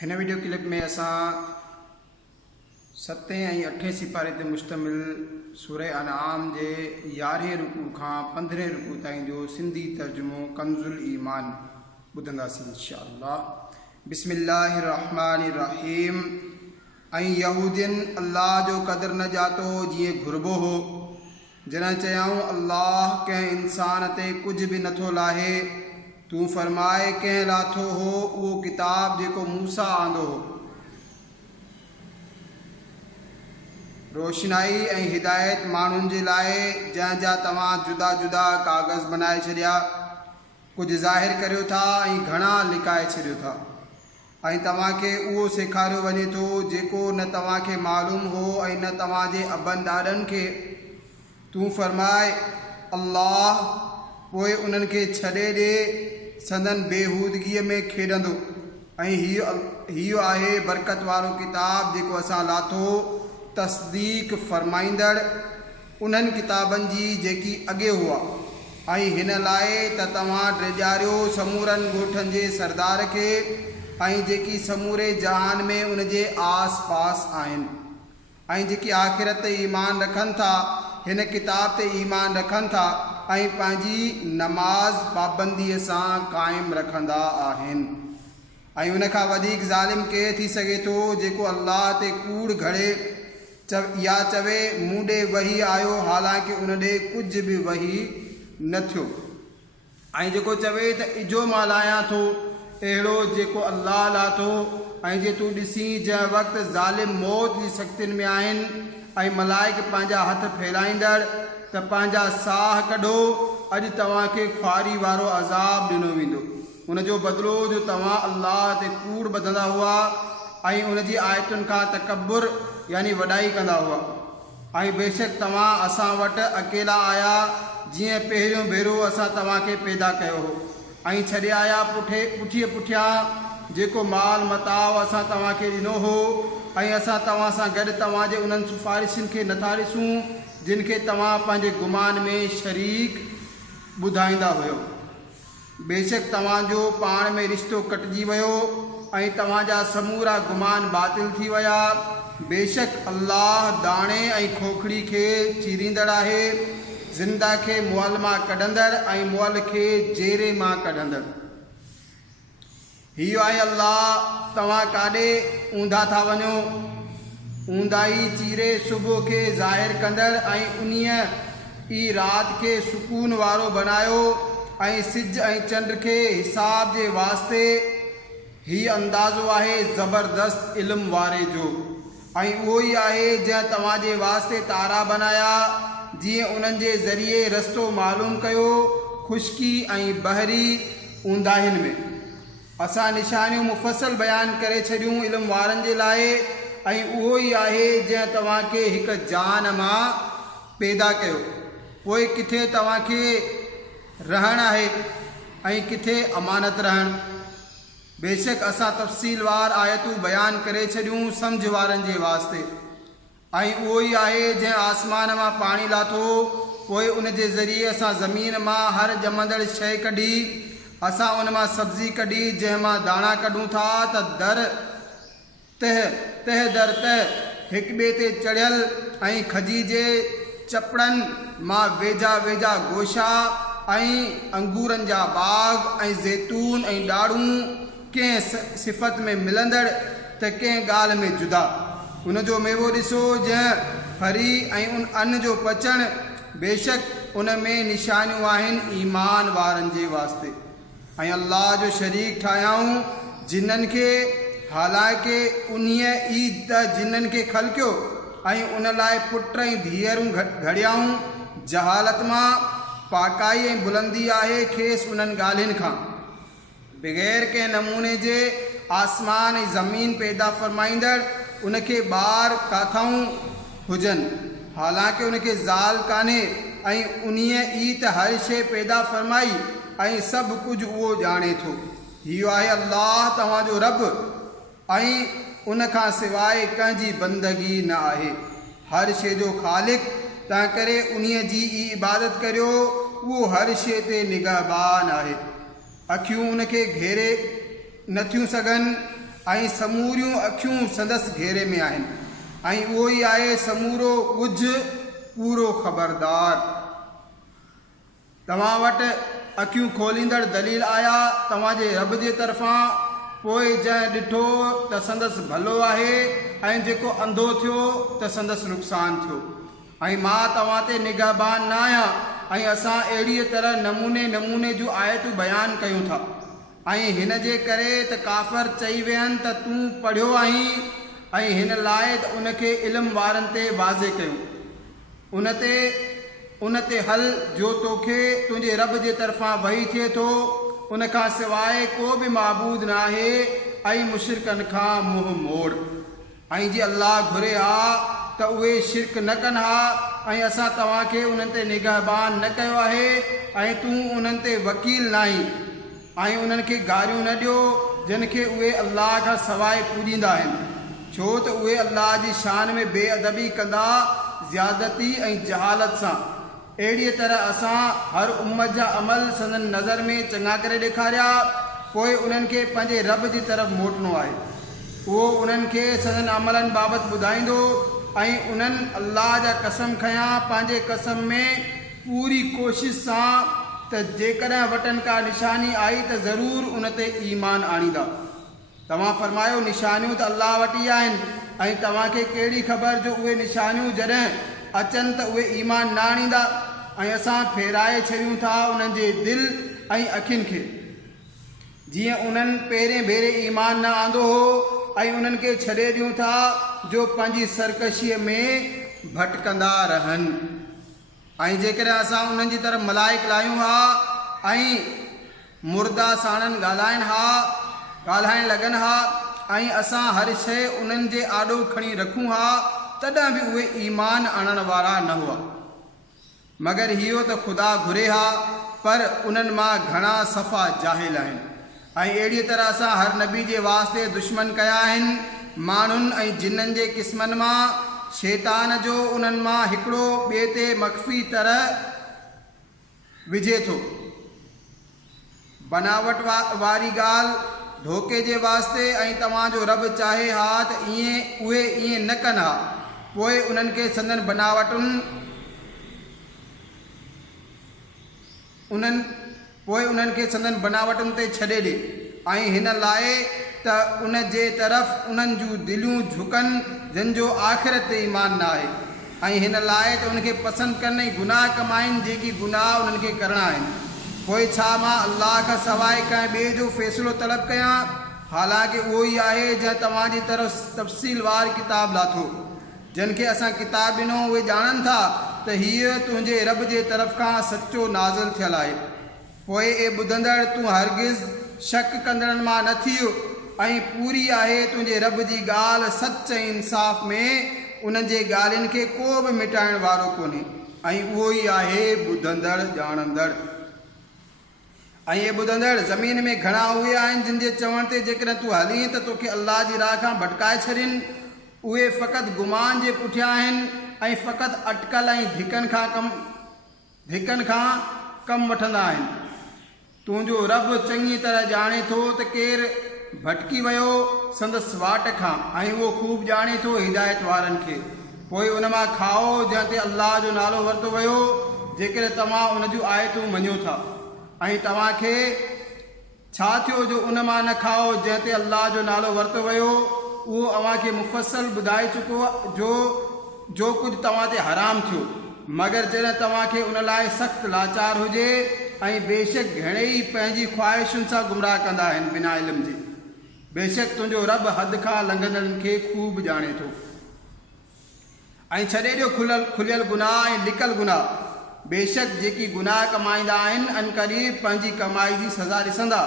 हिन video clip में असां 7 ऐं 8 सिपारे ते मुश्तमिल सूरह अनआम जे 11 रुकू खां 15 रुकू ताईं जो सिंधी तर्जुमो कंजुल ईमान ॿुधंदासीं इंशाअल्लाह। बिस्मिल्लाहिर रहमानिर रहीम। ऐं यहूदियन अल्लाह जो क़दर न जातो जीअं घुरबो हो। जॾहिं चयाऊं अल्लाह कंहिं इंसान ते कुझ बि नथो लाहे, तूं फरमाए कंहिं लाथो हो उहो किताब जेको मूसा आंदो हो, रोशनाई ऐं हिदायत माण्हुनि जे लाइ, जंहिंजा तव्हां जुदा जुदा कागज़ बनाए छॾिया। कुझु ज़ाहिर करियो था ऐं घणा लिकाए छॾियो था, ऐं तव्हांखे उहो सेखारियो वञे थो जेको न तव्हांखे मालूम हो ऐं न तव्हांजे अबनि ॾाॾनि खे। तूं फरमाए अल्लाह पोइ उन्हनि खे छॾे ॾे संदन बेहूदगीअ में खेॾंदो। ऐं हीउ आहे बरकत वारो किताब जेको असां लाथो, तस्दीक फरमाईंदड़ उन्हनि किताबनि जी जेकी अॻे हुआ, ऐं हिन लाइ त तव्हां ड्रिॼारियो समूरनि ॻोठनि जे सरदार खे ऐं जेकी समूरे जहान में उन जे आस पास आहिनि, ऐं जेकी आख़िरत ते ईमान रखनि था, हिन किताब ते ईमान रखनि था ऐं पंहिंजी नमाज़ पाबंदीअ सां क़ाइमु रखंदा आहिनि। ऐं उन खां वधीक ज़ालिम केरु थी सघे थो जेको अल्लाह ते कूड़ घड़े या चवे मूं ॾे वही आयो, हालांकि उन ॾे कुझु बि वही न थियो, ऐं जेको चवे त इजो मां लाहियां थो अहिड़ो जेको अल्लाह लाथो। ऐं जे तूं ॾिसी जंहिं वक़्तु ज़ालिम मौत जी सख़्तियुनि में आहिनि ऐं मलाइक पंहिंजा हथ फैलाईंदड़ त पंहिंजा साह कढो, अॼु तव्हांखे ख्वारी वारो अज़ाब ॾिनो वेंदो, उन जो बदिलो जो तव्हां अल्लाह ते कूड़ ॿधंदा हुआ ऐं उन जी आयतुनि खां तकबुर यानी वॾाई कंदा हुआ। ऐं बेशक तव्हां असां वटि अकेला आया, जीअं पहिरियों भेरो असां तव्हांखे पैदा कयो हो, ऐं छॾे आया पुठियां जेको माल मताव असां तव्हांखे ॾिनो हो, ऐं असां तव्हां सां गॾु तव्हांजे उन्हनि सिफ़ारिशुनि खे नथा ॾिसूं जिन खे तव्हां पंहिंजे गुमान में शरीक ॿुधाईंदा हुयो। बेशक तव्हांजो पाण में रिश्तो कटिजी वियो ऐं तव्हांजा समूरा गुमान बातिल थी विया। बेशक अल्लाह दाणे ऐं खोखड़ी खे चीरींदड़ आहे, ज़िंदा खे मुअल मां कढंदड़ ऐं मुअल खे जेरे मां कढंदड़। हीउ आहे अल्लाह, तव्हां काॾे ऊंधा था वञो, ऊंधाई चीरे सुबुह खे ज़ाहिर कंदड़ ऐं उन्हीअ ई राति खे सुकून वारो बनायो, ऐं सिज ऐं चंड खे हिसाब जे वास्ते। हीउ अंदाज़ो आहे ज़बरदस्त इल्म वारे जो, ऐं उहो ई आहे जंहिं तव्हांजे वास्ते तारा बनाया, जीअं उन्हनि जे ज़रिए रस्तो मालूम कयो खुश्की ऐं बहरी ऊंदाहियुनि में। असां निशानियूं मुफ़सल बयानु करे छॾियूं इल्म वारनि जे लाइ, ऐं उहो ई आहे जंहिं तव्हांखे हिकु जान मां पैदा कयो, पोइ किथे तव्हांखे रहणु आहे ऐं किथे अमानत रहणु। बेशक असां तफ़सीलवार आयतूं बयानु करे छॾियूं सम्झ वारनि जे वास्ते। ऐं उहो ई आहे जंहिं आसमान मां पाणी लाथो, पोइ उन जे ज़रिए असां ज़मीन मां हर ॼमंदड़ शइ कढी, असां उन मां सब्ज़ी कढी जंहिं मां दाणा कढूं था त दर तह दर तह हिक ॿिए ते चढ़ियल, ऐं खजी जे चपड़नि मां वेझा वेझा गोशा ऐं अंगूरनि जा बाग ऐं ज़ैतून ऐं ॾाढ़ूं, कंहिं सिफ़त में मिलंदड़ त कंहिं ॻाल्हि में जुदा। उन जो मेवो ॾिसो जंहिं फरी ऐं उन अन्न जो पचण, बेशक उन में निशानियूं आहिनि ईमान वारनि जे वास्ते। ऐं अल्लाह जो शरीक ठाहियाऊं जिन्हनि खे, हालांकि उन्हीअ ई त जिन्हनि खे ख़लक़ियो ऐं उन लाइ पुट ऐं धीअरूं घड़ियाऊं। जहालत मां पाकाई ऐं बुलंदी आहे खेसि उन्हनि ॻाल्हियुनि खां, बग़ैर कंहिं नमूने जे आसमान ऐं ज़मीन पैदा फरमाईंदड़ उनखे ॿार काथाऊं हुजनि, हालांकि उनखे ज़ाल कान्हे, ऐं उन्हीअ ई त हर शइ पैदा फरमाई ऐं सभु कुझु उहो ॼाणे थो। हीउ आहे अल्लाह तव्हांजो रब, ऐं उन खां सवाइ कंहिंजी बंदगी न आहे। हर शइ जो ख़ालिक़, तंहिं करे उन्हीअ जी ई इबादत करियो, उहो हर शइ ते निगहबान आहे। अखियूं उनखे घेरे नथियूं सघनि, ऐं समूरियूं अखियूं संदसि घेरे में आहिनि ऐं उहो ई आहे समूरो ॻुझ पूरो ख़बरदार। तव्हां वटि अखियूं खोलींदड़ दलील आया तव्हांजे रब जे तरफ़ां, पोइ जंहिं ॾिठो त संदसि भलो आहे ऐं जेको अंधो थियो त संदसि नुक़सानु थियो। ऐं मां तव्हां ते निगहबान न आहियां ऐं असां अहिड़ीअ तरह नमूने नमूने जूं आयतूं बयानु कयूं था ऐं हिन जे करे त काफ़र चई वियनि त तूं पढ़ियो आहीं ऐं हिन लाइ त उनखे इल्मु वारनि ते वाज़े कयूं। उन ते हल जो तोखे तुंहिंजे रब जे तरफ़ां वही थिए थो, उन खां सवाइ को बि माबूद न आहे ऐं मुशरिकनि खां मुंहुं मोड़। ऐं जीअं अल्लाह घुरे हा त उहे शिरक न कनि हा ऐं असां तव्हांखे उन्हनि ते निगहबान न कयो आहे ऐं तूं उन्हनि ते वकील न आहीं ऐं उन्हनि खे गारियूं न ॾियो जिन खे उहे अल्लाह खां सवाइ पूॼींदा आहिनि, छो त उहे अल्लाह जी शान में बेअदबी कंदा ज़्यादती ऐं जहालत सां। अहिड़ीअ तरह असां हर उम्मत जा अमल संदन नज़र में चङा करे ॾेखारिया, पोइ उन्हनि खे पंहिंजे रब जी तरफ़ मोटणो आहे। उहो उन्हनि खे संदन अमलनि बाबति ॿुधाईंदो ऐं उन्हनि अल्लाह जा कसम खयां पंहिंजे कसम में पूरी कोशिश सां त जेकॾहिं वटनि का निशानी आई त ज़रूरु उन ते ईमान आणींदा। तव्हां फरमायो निशानियूं त अल्लाह वटि ई आहिनि ऐं तव्हांखे कहिड़ी ख़बर जो उहे निशानियूं जॾहिं अचनि त उहे ईमान न आणींदा। ऐं असां फेराए छॾियूं था उन्हनि जे दिलि ऐं अखियुनि खे, जीअं उन्हनि पहिरें भेरे ईमान न आंदो हो ऐं उन्हनि खे छॾे ॾियूं था जो पंहिंजी सरकशीअ में भटकंदा रहनि। ऐं जेकॾहिं असां उन्हनि जी तरफ़ मलाइक लाहियूं हा ऐं मुर्दा साणनि ॻाल्हाइण लॻनि हा ऐं असां हर शइ उन्हनि जे आॾो खणी रखूं हा, तॾहिं बि उहे ईमान आणण वारा न हुआ, मगर इहो त ख़ुदा घुरे हा, पर उन्हनि मां घणा सफ़ा जाहिल आहिनि। ऐं अहिड़ीअ तरह असां हर नबी जे वास्ते दुश्मन कया आहिनि माण्हुनि ऐं जिन्ननि जे क़िस्मनि मां। शैतान जो उन्हनि मां हिकिड़ो ॿिए ते मख़फ़ी तरह विझे थो, बनावट वारी ॻाल्हि धोखे जे वास्ते, ऐं तव्हांजो रब चाहे हा त उहे ईअं न कनि हा, पोइ उन्हनि खे संदन बनावटुनि ते छॾे ॾे ऐं हिन लाइ त उन जे तरफ़ उन्हनि जूं दिलियूं झुकनि जिन जो आख़िरत ते ईमान न आहे, ऐं हिन लाइ त उनखे पसंदि कनि ऐं गुनाह कमाइनि जेकी गुनाह उन्हनि खे करणा आहिनि। पोइ छा मां अल्लाह खां सवाइ कंहिं ॿिए जो फ़ैसिलो तलब कयां, हालांकि उहो ई आहे जंहिं तव्हांजी तरफ़ तफ़सीलवार किताब लाथो। जिन खे असां किताब ॾिनो उहे ॼाणनि था त हीअ तुंहिंजे रब जे तरफ़ खां सचो नाज़िल थियल आहे। पोइ ए ॿुधंदड़ तूं हरगिज़ शक कंदड़नि मां न थियो ऐं पूरी आहे तुंहिंजे रब जी ॻाल्हि सच ऐं इंसाफ़ में, उन्हनि जे ॻाल्हियुनि खे को बि मिटाइण वारो कोन्हे ऐं उहो ई आहे ॿुधंदड़ ॼाणंदड़। ऐं इहे ॿुधंदड़ ज़मीन में घणा उहे आहिनि जिन जे चवण ते जेकॾहिं तूं हलीं त तोखे अल्लाह जी राह खां भटकाए छॾीनि। उहे फ़क़ति गुमान जे पुठियां आहिनि ऐं फ़क़ति अटकल ऐं धिकनि खां कमु वठंदा आहिनि। तुंहिंजो रब चङी तरह ॼाणे थो त केरु भटकी वियो संदसि वाट खां, ऐं उहो ख़ूब ॼाणे थो हिदायत वारनि खे। पोइ उन मां खाओ जंहिं ते अल्लाह जो नालो वरितो वियो, जेकॾहिं तव्हां उन जूं आयतूं मञो था। ऐं तव्हांखे छा थियो जो उन मां न खाओ जंहिं ते अल्लाह जो नालो वरितो वियो? उहो अव्हांखे मुफ़सल ॿुधाए चुको जो कुझु तव्हां ते हराम थियो, मगर जॾहिं तव्हांखे उन लाइ सख़्तु लाचार हुजे। ऐं बेशक घणेई पंहिंजी ख़्वाहिशुनि सां गुमराह कंदा आहिनि बिना इल्म जे। बेशक तुंहिंजो रब हद खां लंघंदड़नि खे ख़ूब ॼाणे थो। ऐं छॾे ॾियो खुलियल गुनाह ऐं लिकल गुनाह। बेशक जेकी गुनाह कमाईंदा आहिनि अनक़रीब पंहिंजी कमाई जी सज़ा ॾिसंदा।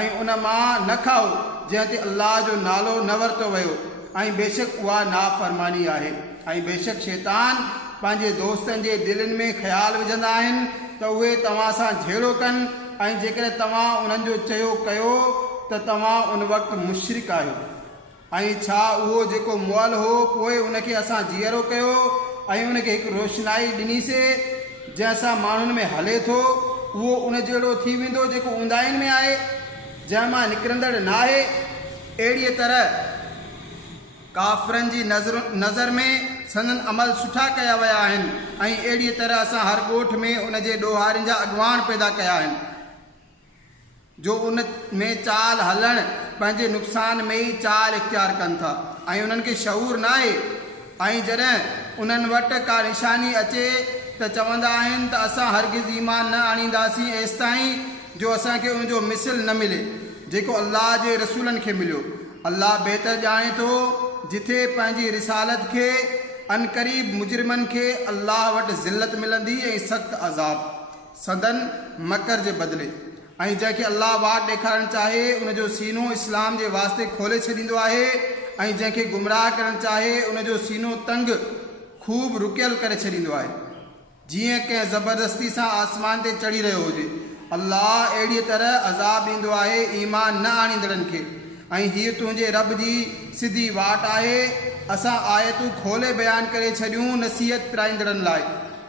ऐं उन मां न खाओ जंहिं ते अल्लाह जो नालो न वरितो वियो, ऐं बेशक उहा नाफ़रमानी आहे। ऐं बेशक शैतान पंहिंजे दोस्तनि जे दिलनि में ख़्यालु विझंदा आहिनि त उहे तव्हां सां झेड़ो कनि, ऐं जेकॾहिं तव्हां उन्हनि जो चयो कयो त तव्हां उन वक़्तु मुशरिक आहियो। ऐं छा उहो जेको मुअल हो पोइ उनखे असां जीअरो कयो ऐं उनखे हिकु रोशनाई ॾिनीसीं जंहिंसां माण्हुनि में हले थो, उहो उन जहिड़ो थी वेंदो जेको ऊंदाहिनि में आहे, जंहिं मां निकिरंदड़ न आहे। अहिड़ीअ तरह काफ़िरनि जी नज़र में संदन अमल सुठा कया विया आहिनि ऐं अहिड़ीअ तरह असां हर ॻोठ में उन जे ॾोहारियुनि जा अॻुवान पैदा कया आहिनि जो उन में चाल हलणु पंहिंजे नुक़सान में ई चाल इख़्तियार कनि था ऐं उन्हनि खे शऊर न आहे ऐं जॾहिं उन्हनि वटि का निशानी अचे त चवंदा आहिनि त असां हरगिज़ ईमान न आणींदासीं एसि ताईं जो असांखे उनजो मिसल न मिले जेको अल्लाह जे रसूलनि खे मिलियो। अल्लाह बहितर ॼाणे थो जिथे पंहिंजी रिसालत खे अनक़रीब मुजरिमनि खे अल्लाह वटि ज़िल्लत मिलंदी ऐं सख़्तु अज़ाब संदन मकर जे बदिले ऐं जंहिंखे अल्लाह वाट ॾेखारणु चाहे उनजो सीनो इस्लाम जे वास्ते खोले छॾींदो आहे ऐं जंहिंखे गुमराह करणु चाहे उनजो सीनो तंग खूब रुकियल करे छॾींदो आहे जीअं कंहिं ज़बरदस्ती सां आसमान ते चढ़ी रहियो हुजे। अल्लाह अहिड़ीअ तरह अज़ाब ॾींदो आहे ईमान न आणींदड़नि खे ऐं हीअ तुंहिंजे रब जी सिधी वाट आहे। असां आयतूं खोले बयानु करे छॾियूं नसीहत पिराईंदड़नि लाइ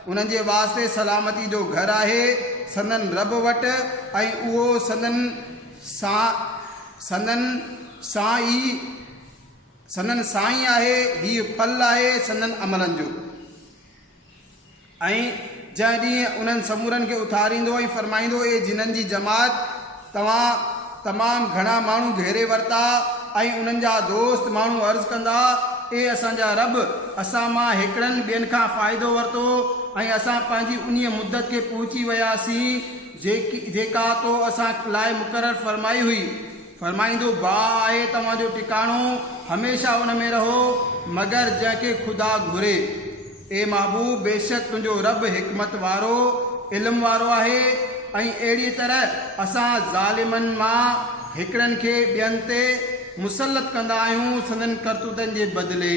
उन्हनि जे वास्ते सलामती जो घर आहे संदन रब वटि ऐं उहो संदन साईं आहे। हीअ फल आहे संदन अमलनि जो ऐं जंहिं ॾींहुं उन्हनि समूरनि खे उथारींदो ऐं फरमाईंदो ए जिन्हनि जी जमात तव्हां तमामु घणा माण्हू घेरे वरिता ऐं उन्हनि जा दोस्त माण्हू अर्ज़ु कंदा ए असांजा रब असां मां हिकिड़नि ॿियनि खां फ़ाइदो वरितो ऐं असां पंहिंजी उन्हीअ मुद्दत खे पहुची वियासीं जेका तो असां लाइ मुक़ररु फरमाई हुई। फरमाईंदो भाउ आहे तव्हांजो टिकाणो हमेशह उन में रहो मगर जंहिंखे ख़ुदा घुरे। ए महबूब बेशक तुंहिंजो रब हिकमत वारो इल्म वारो आहे ऐं अहिड़ी तरह असां ज़ालिमनि मां हिकिड़नि खे ॿियनि ते मुसलत कंदा आहियूं संदन करतूतनि जे बदिले।